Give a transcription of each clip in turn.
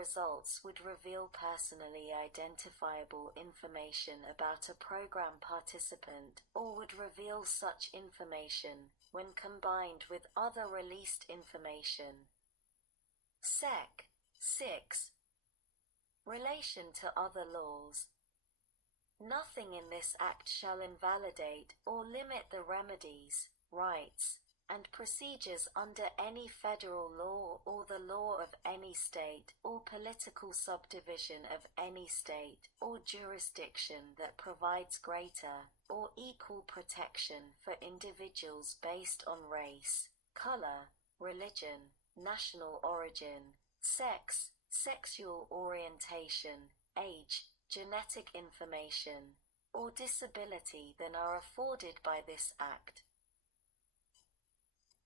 results would reveal personally identifiable information about a program participant, or would reveal such information when combined with other released information. Sec. 6. Relation to other laws. Nothing in this Act shall invalidate or limit the remedies, rights, and procedures under any federal law or the law of any state or political subdivision of any state or jurisdiction that provides greater or equal protection for individuals based on race, color, religion, national origin, sex, sexual orientation, age, genetic information, or disability than are afforded by this Act.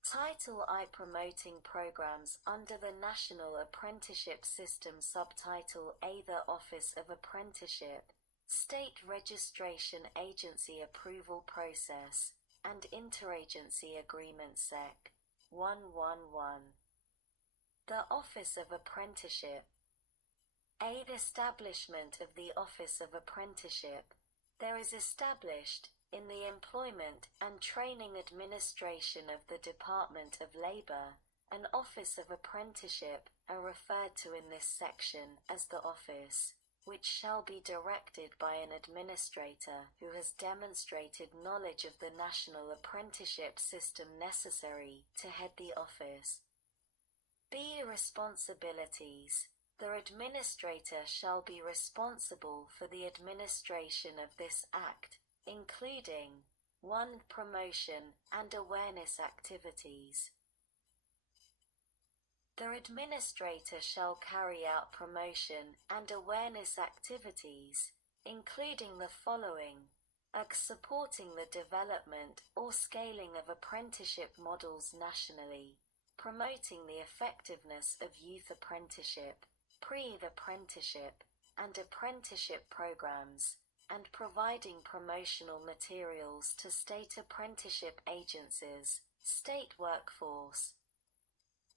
Title I. Promoting programs under the National Apprenticeship System. Subtitle A. The Office of Apprenticeship, State Registration Agency Approval Process, and Interagency Agreement Sec. 111. The Office of Apprenticeship. A. Establishment of the Office of Apprenticeship. There is established, in the Employment and Training Administration of the Department of Labor, an Office of Apprenticeship, are referred to in this section as the office, which shall be directed by an administrator who has demonstrated knowledge of the national apprenticeship system necessary to head the office. B. Responsibilities. The administrator shall be responsible for the administration of this Act, including 1. Promotion and awareness activities. The administrator shall carry out promotion and awareness activities, including the following: supporting the development or scaling of apprenticeship models nationally, promoting the effectiveness of youth apprenticeship, pre-apprenticeship, and apprenticeship programs, and providing promotional materials to state apprenticeship agencies, state workforce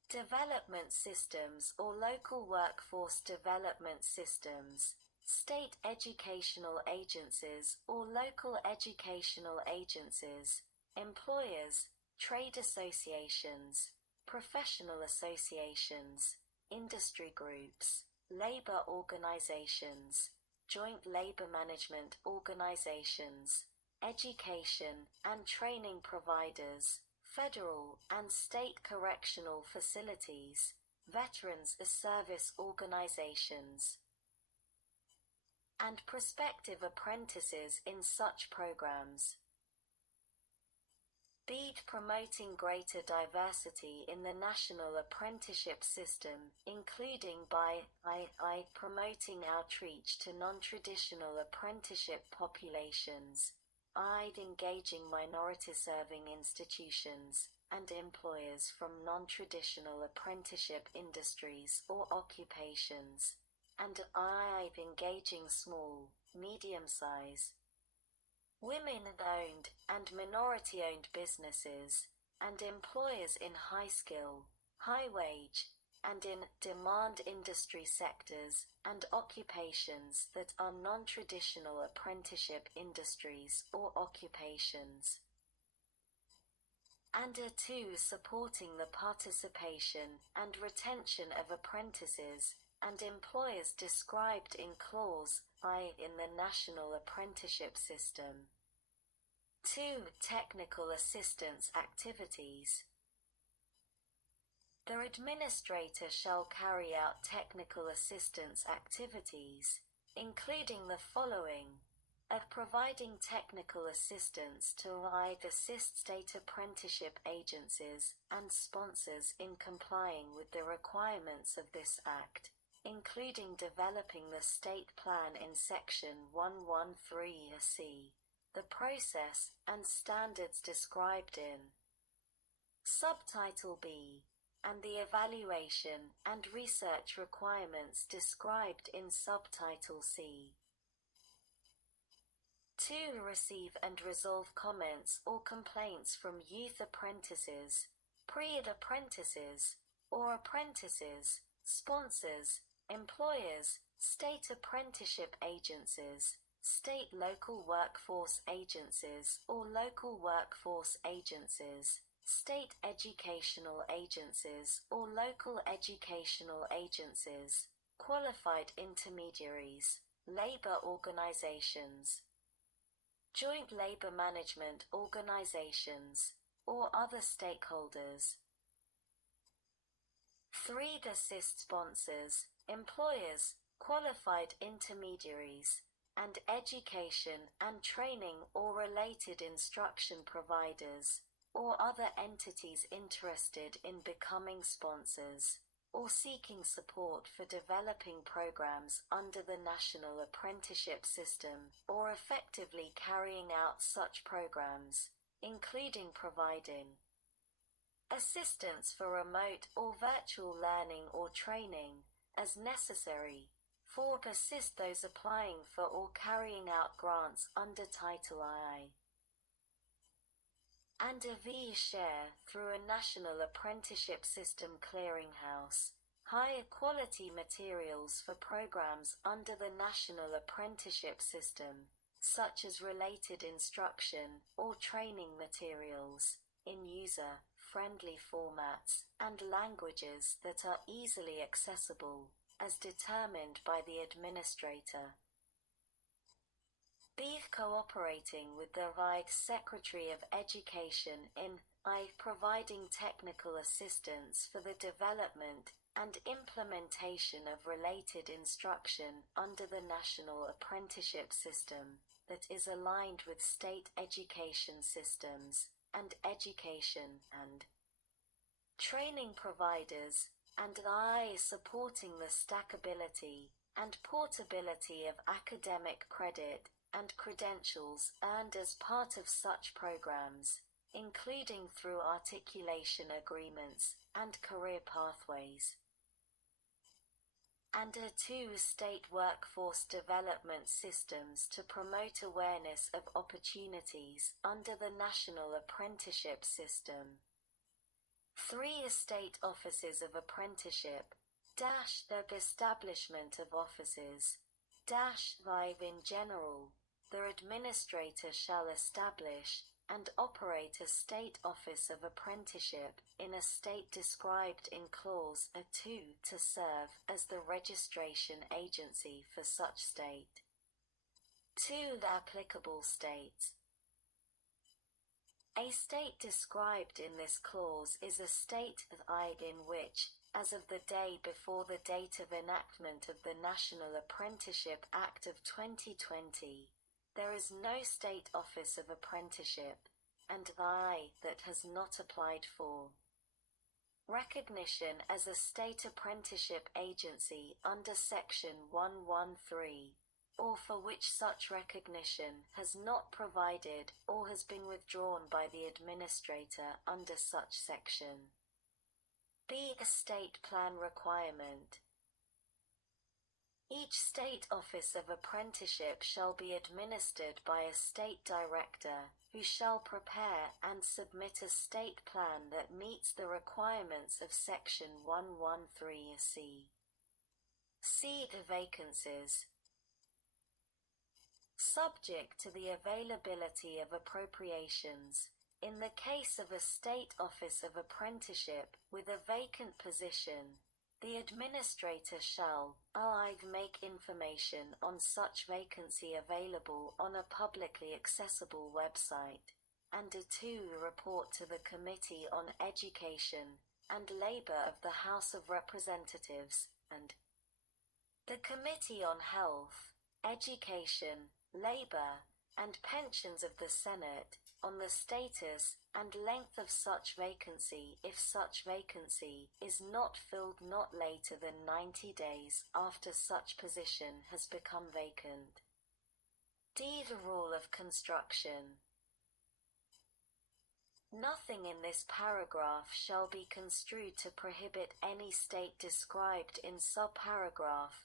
development systems or local workforce development systems, state educational agencies or local educational agencies, employers, trade associations, professional associations, industry groups, labor organizations, joint labor management organizations, education and training providers, federal and state correctional facilities, veterans service organizations, and prospective apprentices in such programs. B. Promoting greater diversity in the national apprenticeship system, including by promoting outreach to non-traditional apprenticeship populations, engaging minority-serving institutions and employers from non-traditional apprenticeship industries or occupations, and engaging small, medium-size, women-owned and minority-owned businesses, and employers in high-skill, high-wage, and in demand industry sectors and occupations that are non-traditional apprenticeship industries or occupations. And 2. Supporting the participation and retention of apprentices and employers described in Clause I in the National Apprenticeship System. 2. Technical assistance activities. The administrator shall carry out technical assistance activities, including the following: providing technical assistance to assist state apprenticeship agencies and sponsors in complying with the requirements of this Act, including developing the state plan in Section 113C, the process and standards described in Subtitle B, and the evaluation and research requirements described in Subtitle C. 2. Receive and resolve comments or complaints from youth apprentices, pre-apprentices, or apprentices, sponsors, employers, state apprenticeship agencies, state local workforce agencies or local workforce agencies, state educational agencies or local educational agencies, qualified intermediaries, labor organizations, joint labor management organizations, or other stakeholders. 3. Assist sponsors, employers, qualified intermediaries, and education and training or related instruction providers, or other entities interested in becoming sponsors, or seeking support for developing programs under the National Apprenticeship System, or effectively carrying out such programs, including providing assistance for remote or virtual learning or training, as necessary. 4. Assist those applying for or carrying out grants under Title I and IV share through a National Apprenticeship System clearinghouse. Higher quality materials for programs under the National Apprenticeship System, such as related instruction or training materials, in user-friendly formats and languages that are easily accessible, as determined by the administrator. B. Cooperating with the Vice Secretary of Education in providing technical assistance for the development and implementation of related instruction under the National Apprenticeship System that is aligned with state education systems and education and training providers, and supporting the stackability and portability of academic credit and credentials earned as part of such programs, including through articulation agreements and career pathways. And 2. State workforce development systems to promote awareness of opportunities under the National Apprenticeship System. 3. State offices of apprenticeship, the establishment of offices, live in general, the administrator shall establish and operate a state office of apprenticeship in a state described in Clause 2 to serve as the registration agency for such state. 2. The applicable states. A state described in this clause is a state in which, as of the day before the date of enactment of the National Apprenticeship Act of 2020, there is no state office of apprenticeship, and that has not applied for recognition as a state apprenticeship agency under Section 113, or for which such recognition has not provided or has been withdrawn by the administrator under such section. B. A state plan requirement. Each state office of apprenticeship shall be administered by a state director, who shall prepare and submit a state plan that meets the requirements of Section 113C. C. The vacancies. Subject to the availability of appropriations, in the case of a state office of apprenticeship with a vacant position, the administrator shall make information on such vacancy available on a publicly accessible website, and 2. Report to the Committee on Education and Labor of the House of Representatives and the Committee on Health, Education, Labor, and Pensions of the Senate, on the status and length of such vacancy if such vacancy is not filled not later than 90 days after such position has become vacant. D. The rule of construction. Nothing in this paragraph shall be construed to prohibit any state described in subparagraph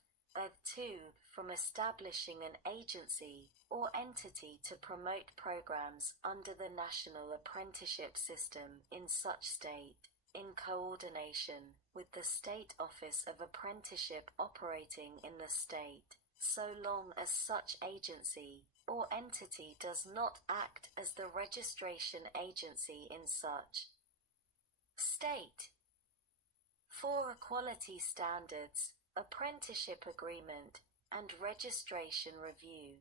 2 from establishing an agency or entity to promote programs under the National Apprenticeship System in such state, in coordination with the State Office of Apprenticeship operating in the state, so long as such agency or entity does not act as the registration agency in such state. 4. Quality standards, apprenticeship agreement, and registration review.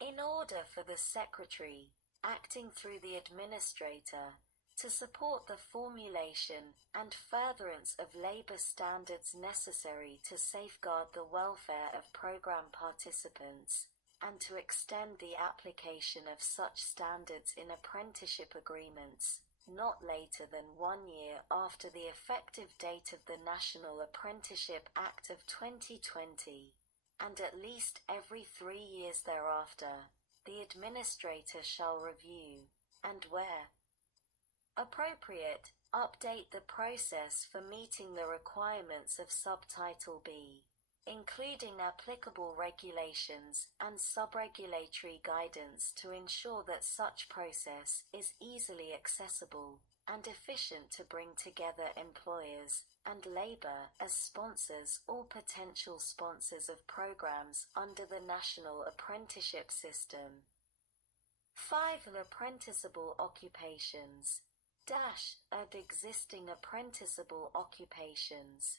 In order for the Secretary, acting through the Administrator, to support the formulation and furtherance of labor standards necessary to safeguard the welfare of program participants, and to extend the application of such standards in apprenticeship agreements, not later than 1 year after the effective date of the National Apprenticeship Act of 2020, and at least every 3 years thereafter, the Administrator shall review, and where appropriate, update the process for meeting the requirements of Subtitle B, including applicable regulations and subregulatory guidance to ensure that such process is easily accessible and efficient to bring together employers and labor as sponsors or potential sponsors of programs under the National Apprenticeship System. 5. Apprenticeable occupations of existing apprenticeable occupations.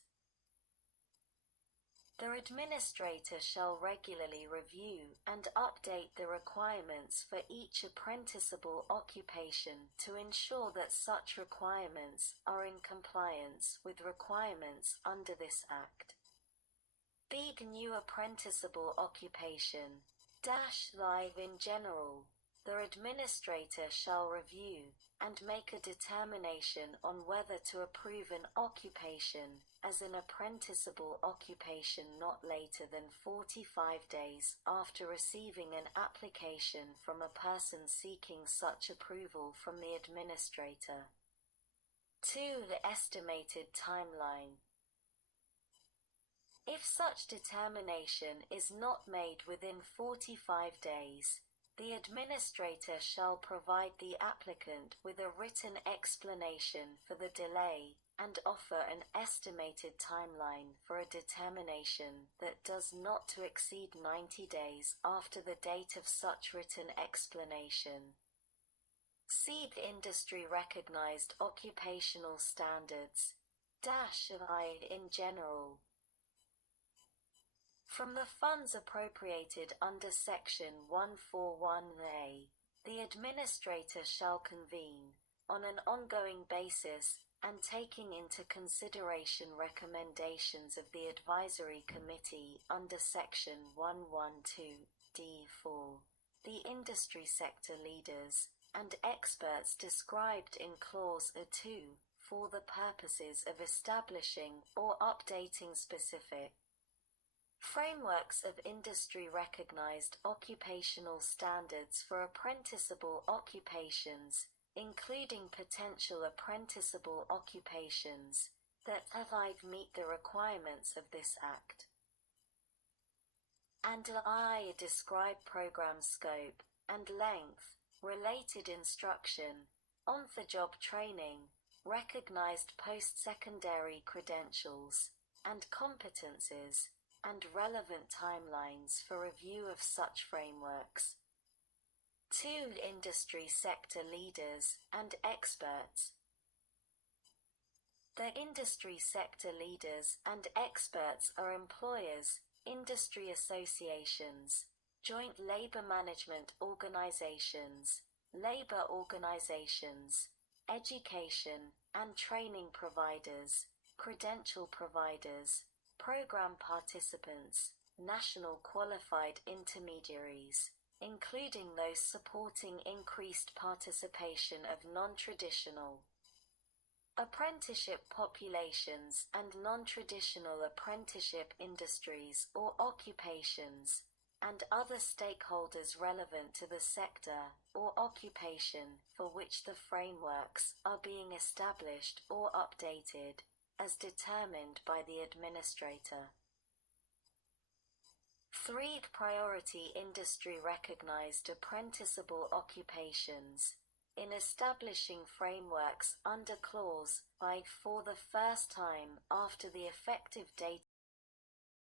The Administrator shall regularly review and update the requirements for each apprenticeable occupation to ensure that such requirements are in compliance with requirements under this Act. B. New apprenticeable occupation live in general. The Administrator shall review and make a determination on whether to approve an occupation as an apprenticeable occupation not later than 45 days after receiving an application from a person seeking such approval from the Administrator. 2. The estimated timeline. If such determination is not made within 45 days, the Administrator shall provide the applicant with a written explanation for the delay and offer an estimated timeline for a determination that does not to exceed 90 days after the date of such written explanation. C. Industry recognized occupational standards in general. From the funds appropriated under Section 141A, the Administrator shall convene, on an ongoing basis and taking into consideration recommendations of the Advisory Committee under Section 112D4, the industry sector leaders and experts described in Clause A2, for the purposes of establishing or updating specific frameworks of industry-recognized occupational standards for apprenticeable occupations, including potential apprenticeable occupations that meet the requirements of this Act. And I describe program scope and length, related instruction, on-the-job training, recognized post-secondary credentials, and competencies, and relevant timelines for review of such frameworks. 2. Industry sector leaders and experts. The industry sector leaders and experts are employers, industry associations, joint labor management organizations, labor organizations, education and training providers, credential providers, program participants, national qualified intermediaries, including those supporting increased participation of non-traditional apprenticeship populations and non-traditional apprenticeship industries or occupations, and other stakeholders relevant to the sector or occupation for which the frameworks are being established or updated, as determined by the Administrator. 3. Priority industry recognized apprenticeable occupations. in establishing frameworks under Clause 5 for the first time after the effective date